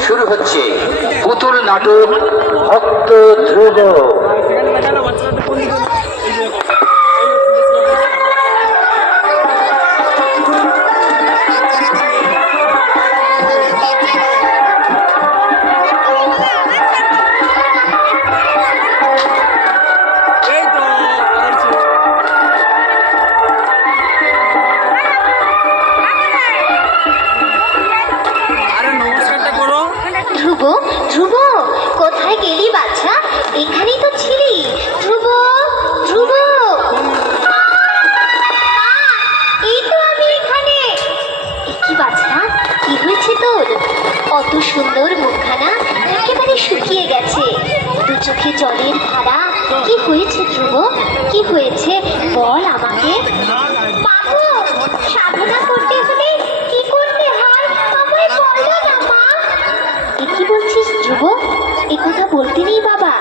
শুরু হচ্ছে পুতুল নাটক ভক্ত ধ্রুব এ কথা বলতে নেই, বাবা।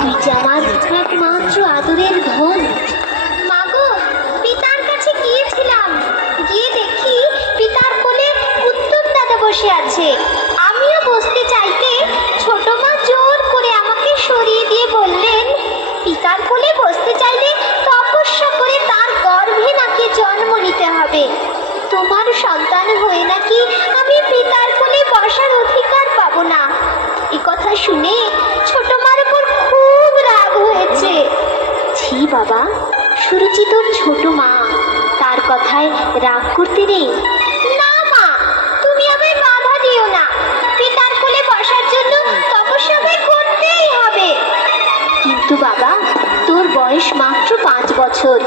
তুই যে আমার একমাত্র আদরের ধন পিতার কাছে গিয়েছিলাম। গিয়ে দেখি পিতার কোলে উত্তম দাদা বসে আছে। আমিও বসতে চাইতে ছোট মা জোর করে আমাকে সরিয়ে দিয়ে বললেন, পিতার কোলে বসতে চাইলে তপস্যা করে তার গর্ভে নাকি জন্ম নিতে হবে। তোমার সন্তান হয়ে নাকি আমি পিতার কোলে বসার অধিকার পাবো না। কথা শুনে ছোট মার উপর খুব রাগ হয়েছে। ছি বাবা সুরুচি তোর ছোট মা, তার কথায় রাগ করতে নেই। না মা, তুমি আমায় বাধা দিও না। পিতার কোলে বসার জন্য তপস্যা করতেই হবে। কিন্তু বাবা, তোর বয়স মাত্র পাঁচ বছর।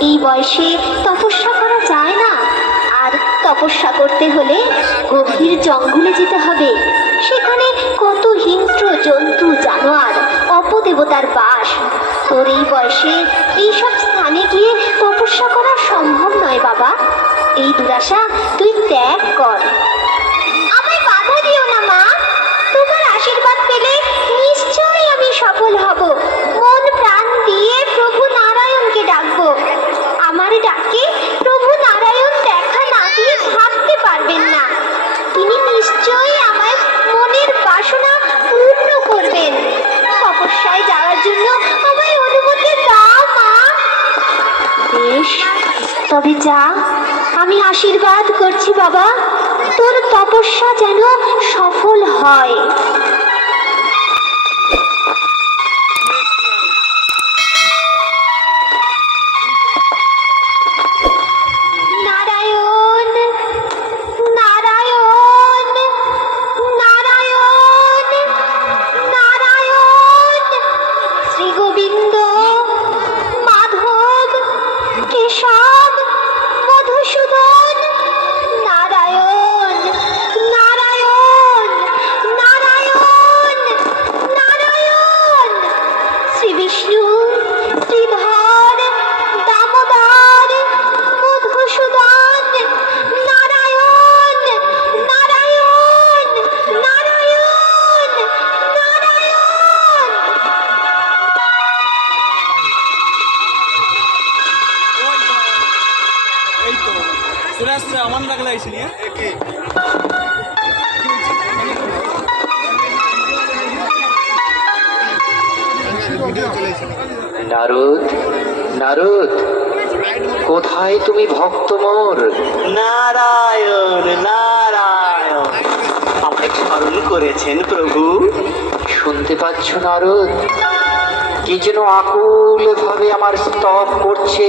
এই বয়সে তপস্যা করা যায় না। আর তপস্যা করতে হলে গভীর জঙ্গলে যেতে হবে। সেখানে কত হিংস্র জন্তু, জানোয়ার, অপদেবতার বাস। তোর এই বয়সে এইসব স্থানে গিয়ে তপস্যা করা সম্ভব নয়, বাবা। এই দুরাশা তুই ত্যাগ কর। আশীর্বাদ করছি বাবা। তোর তপস্যা যেন সফল হয়। নারদ নারদ কোথায় তুমি ভক্ত মোর? নারায়ণ নারায়ণ। আমায় স্মরণ করেছেন প্রভু। শুনতে পাচ্ছ নারদ? কি যেন আকুল ভাবে আমার স্তব করছে।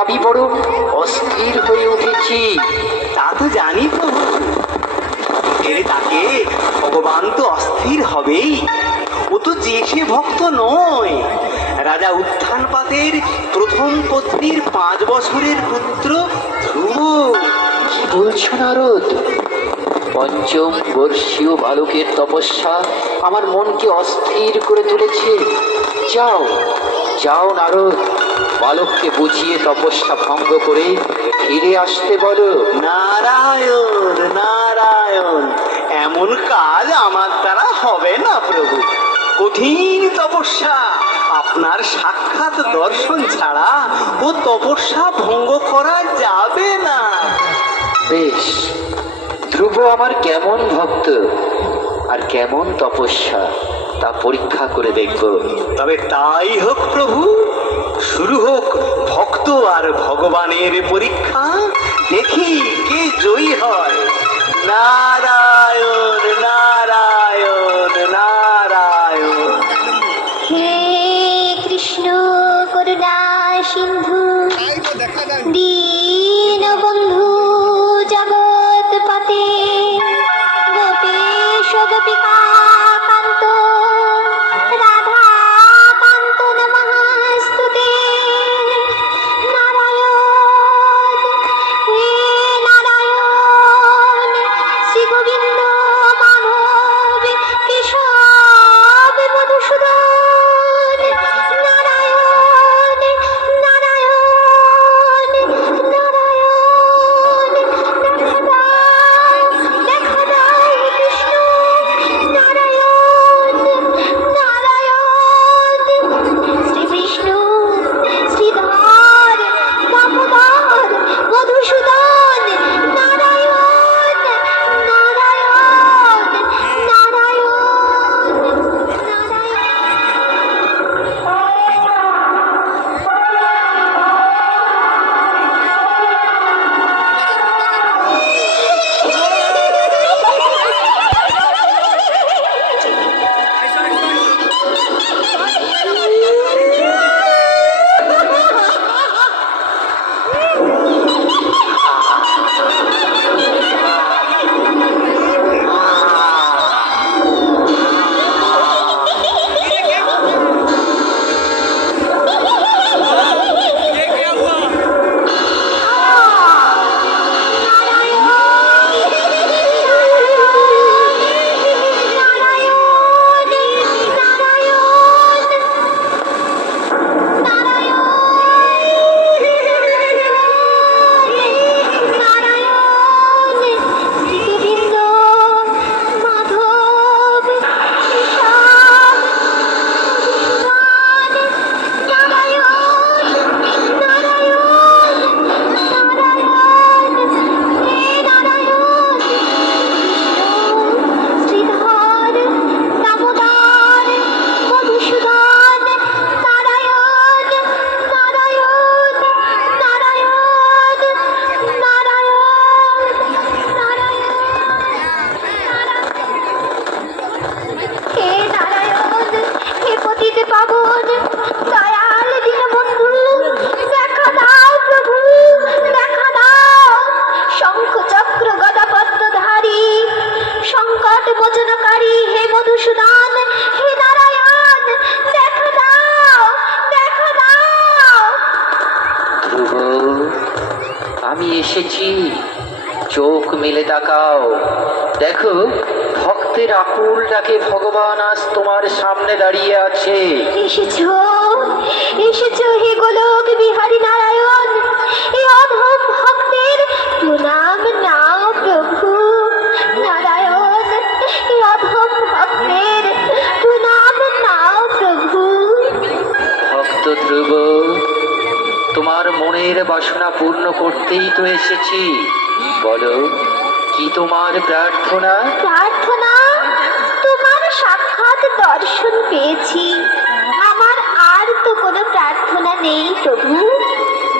আমি বড় অস্থির হয়ে উঠেছি। তা তো জানি প্রভু। তাকে ভগবান তো অস্থির হবেই। ও তো যে সে ভক্ত নয়। রাজা উত্থানপাতের প্রথম পত্নীর পাঁচ বছরের পুত্র ধ্রুব। কি বলছো নারদ? পঞ্চম বর্ষীয় বালকের তপস্যা আমার মনকে অস্থির করে তুলেছে। যাও যাও নারদ বালককে বুঝিয়ে তপস্যা ভঙ্গ করে ফিরে আসতে বলো। নারায়ণ নারায়ণ এমন কাজ আমার দ্বারা হবে না প্রভু। কঠিন তপস্যা। আপনার সাক্ষাৎ দর্শন ছাড়া ও তপস্যা ভঙ্গ করা যাবে না। বেশ, ধ্রুব আমার কেমন ভক্ত আর কেমন তপস্যা তা পরীক্ষা করে দেখব। তবে তাই হোক প্রভু, শুরু হোক ভক্ত আর ভগবানের পরীক্ষা। দেখি কে জয়ী হয়। নারায়ণ নারায়ণ। এসেছি চোখ মেলে তাকাও। দেখো, ভক্তের আকুল ডাকে ভগবান আজ তোমার সামনে দাঁড়িয়ে আছে। এসেছ? এসেছ হে গোলক বিহারী নারায়ণ? এ অধম ভক্তের নাও বাসনা পূর্ণ করতেই তো এসেছি। বলো, কি তোমার প্রার্থনা? প্রার্থনা, তোমার সাক্ষাৎ দর্শন পেয়েছি। আমার আর তো কোনো প্রার্থনা নেই প্রভু।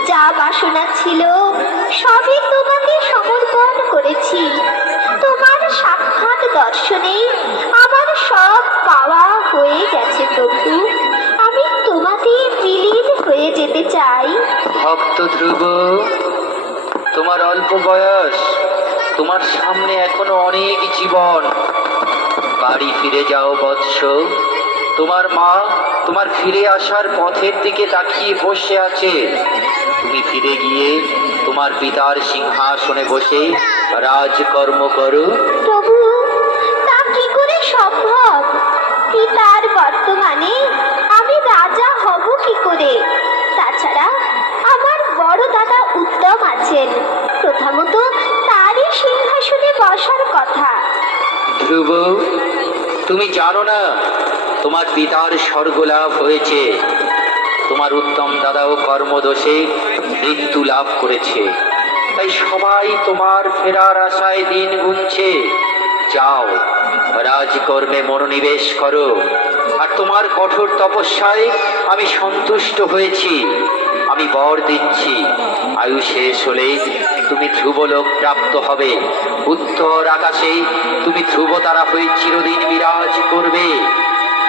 যা বাসনা ছিল, সবই তোমাকে সমর্পণ করেছি। তোমার সাক্ষাৎ দর্শনে আমার সব পাওয়া হয়ে গেছে প্রভু। হয়ে যেতে চাই। ভক্ত ধ্রুব তোমার অল্প বয়স তোমার সামনে এখনও অনেক জীবন। বাড়ি ফিরে যাও বৎস। তোমার মা তোমার ফিরে আসার পথের দিকে তাকিয়ে বসে আছে। তুমি ফিরে গিয়ে তোমার পিতার সিংহাসনে বসে রাজকর্ম করো। প্রভু তা কি করে সম্ভব? পিতার কথা। ধ্রুব, তুমি জানো না, তোমার পিতার স্বর্গলাভ হয়েছে। তোমার উত্তম দাদাও কর্মদোষে মৃত্যু লাভ করেছে। তাই সবাই তোমার ফেরার আশায় দিন গুনছে। যাও, রাজকর্মে মনোনিবেশ করো। আর তোমার কঠোর তপস্যায় আমি সন্তুষ্ট হয়েছি। আমি বর দিচ্ছি। আয়ু শেষ হলে তুমি ধ্রুবলোক প্রাপ্ত হবে। উত্তর আকাশে তুমি ধ্রুব তারা হয়ে চিরদিন বিরাজ করবে।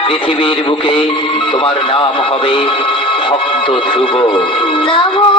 পৃথিবীর বুকে তোমার নাম হবে ভক্ত ধ্রুব। নমো